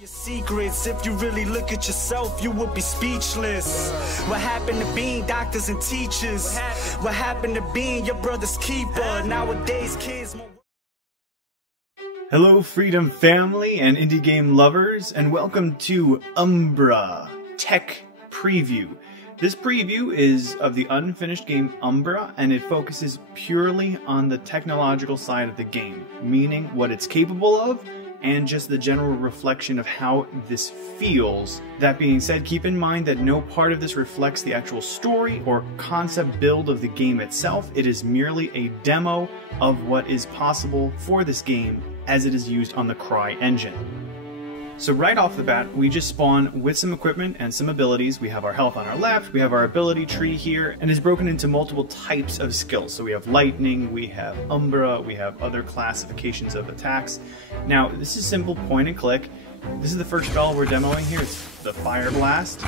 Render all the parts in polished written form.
Your secrets, if you really look at yourself, you would be speechless. What happened to being doctors and teachers? What happened to being your brother's keeper? Nowadays, kids. Hello, Freedom family and indie game lovers, and welcome to Umbra Tech Preview. This preview is of the unfinished game Umbra, and it focuses purely on the technological side of the game, meaning what it's capable of, and just the general reflection of how this feels. That being said, keep in mind that no part of this reflects the actual story or concept build of the game itself. It is merely a demo of what is possible for this game as it is used on the Cry engine. So right off the bat, we just spawn with some equipment and some abilities. We have our health on our left, we have our ability tree here, and it's broken into multiple types of skills. So we have lightning, we have Umbra, we have other classifications of attacks. Now, this is simple point and click. This is the first spell we're demoing here. It's the Fire Blast.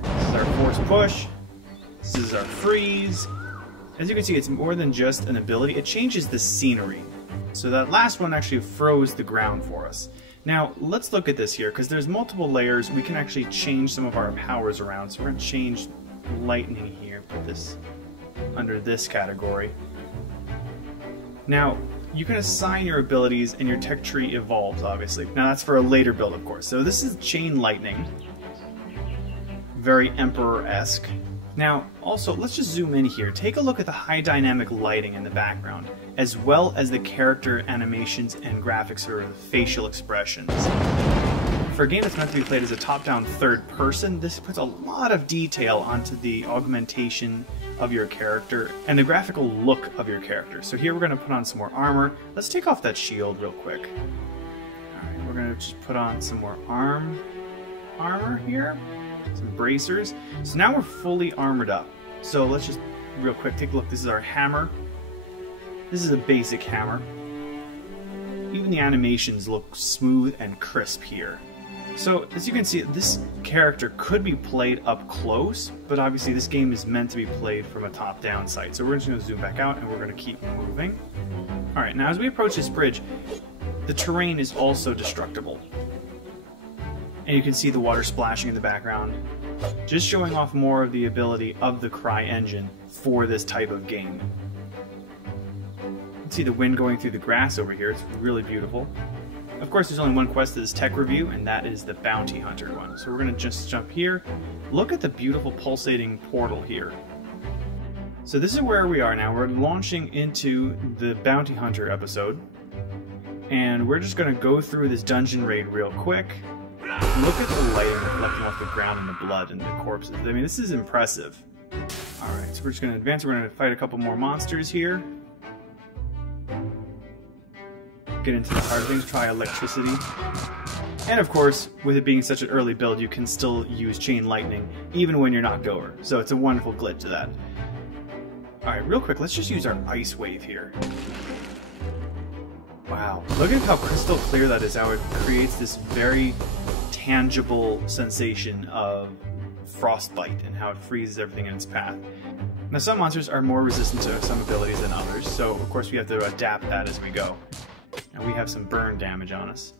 This is our Force Push. This is our Freeze. As you can see, it's more than just an ability. It changes the scenery. So that last one actually froze the ground for us. Now, let's look at this here, because there's multiple layers. We can actually change some of our powers around. So we're going to change lightning here, put this under this category. Now, you can assign your abilities and your tech tree evolves, obviously. Now, that's for a later build, of course. So this is Chain Lightning. Very Emperor-esque. Now, also, let's just zoom in here. Take a look at the high dynamic lighting in the background, as well as the character animations and graphics or facial expressions. For a game that's meant to be played as a top-down third person, this puts a lot of detail onto the augmentation of your character and the graphical look of your character. So here we're going to put on some more armor. Let's take off that shield real quick. Alright, we're going to just put on some more armor here. Some bracers. So now we're fully armored up. So let's just real quick take a look. This is our hammer. This is a basic hammer. Even the animations look smooth and crisp here. So as you can see, this character could be played up close, but obviously this game is meant to be played from a top-down site. So we're just going to zoom back out and we're going to keep moving. Alright, now as we approach this bridge, the terrain is also destructible. And you can see the water splashing in the background, just showing off more of the ability of the Cry engine for this type of game. You can see the wind going through the grass over here. It's really beautiful. Of course, there's only one quest to this tech review, and that is the Bounty Hunter one. So we're going to just jump here. Look at the beautiful pulsating portal here. So this is where we are now. We're launching into the Bounty Hunter episode, and we're just going to go through this dungeon raid real quick. Look at the lighting reflecting off the ground and the blood and the corpses. I mean, this is impressive. Alright, so we're just going to advance. We're going to fight a couple more monsters here. Get into the heart of things, try electricity. And of course, with it being such an early build, you can still use Chain Lightning even when you're not goer. So it's a wonderful glitch to that. Alright, real quick, let's just use our Ice Wave here. Wow, look at how crystal clear that is, how it creates this very tangible sensation of frostbite and how it freezes everything in its path. Now some monsters are more resistant to some abilities than others, so of course we have to adapt that as we go. And we have some burn damage on us.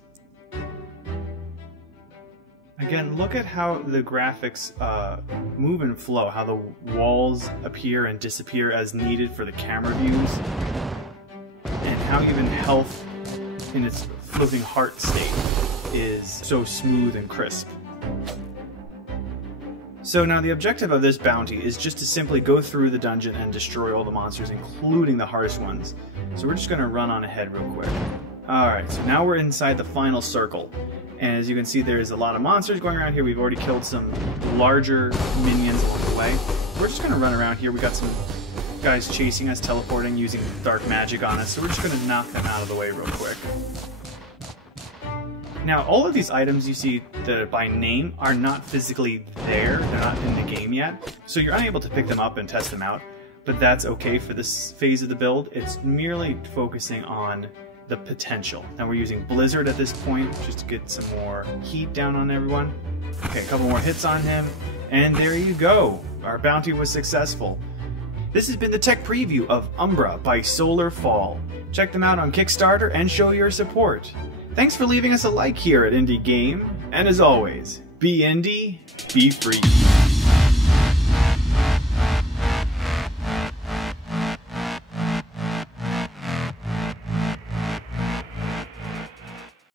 Again, look at how the graphics move and flow, how the walls appear and disappear as needed for the camera views. And how even health in its floating heart state is so smooth and crisp. So now the objective of this bounty is just to simply go through the dungeon and destroy all the monsters, including the hardest ones. So we're just going to run on ahead real quick. Alright, so now we're inside the final circle. And as you can see, there's a lot of monsters going around here. We've already killed some larger minions along the way. We're just going to run around here. We got some guys chasing us, teleporting, using dark magic on us, so we're just going to knock them out of the way real quick. Now, all of these items you see that by name are not physically there, they're not in the game yet, so you're unable to pick them up and test them out, but that's okay for this phase of the build. It's merely focusing on the potential. Now we're using Blizzard at this point, just to get some more heat down on everyone. Okay, a couple more hits on him, and there you go! Our bounty was successful. This has been the tech preview of Umbra by SolarFall. Check them out on Kickstarter and show your support. Thanks for leaving us a like here at Indie Game, and as always, be indie, be free.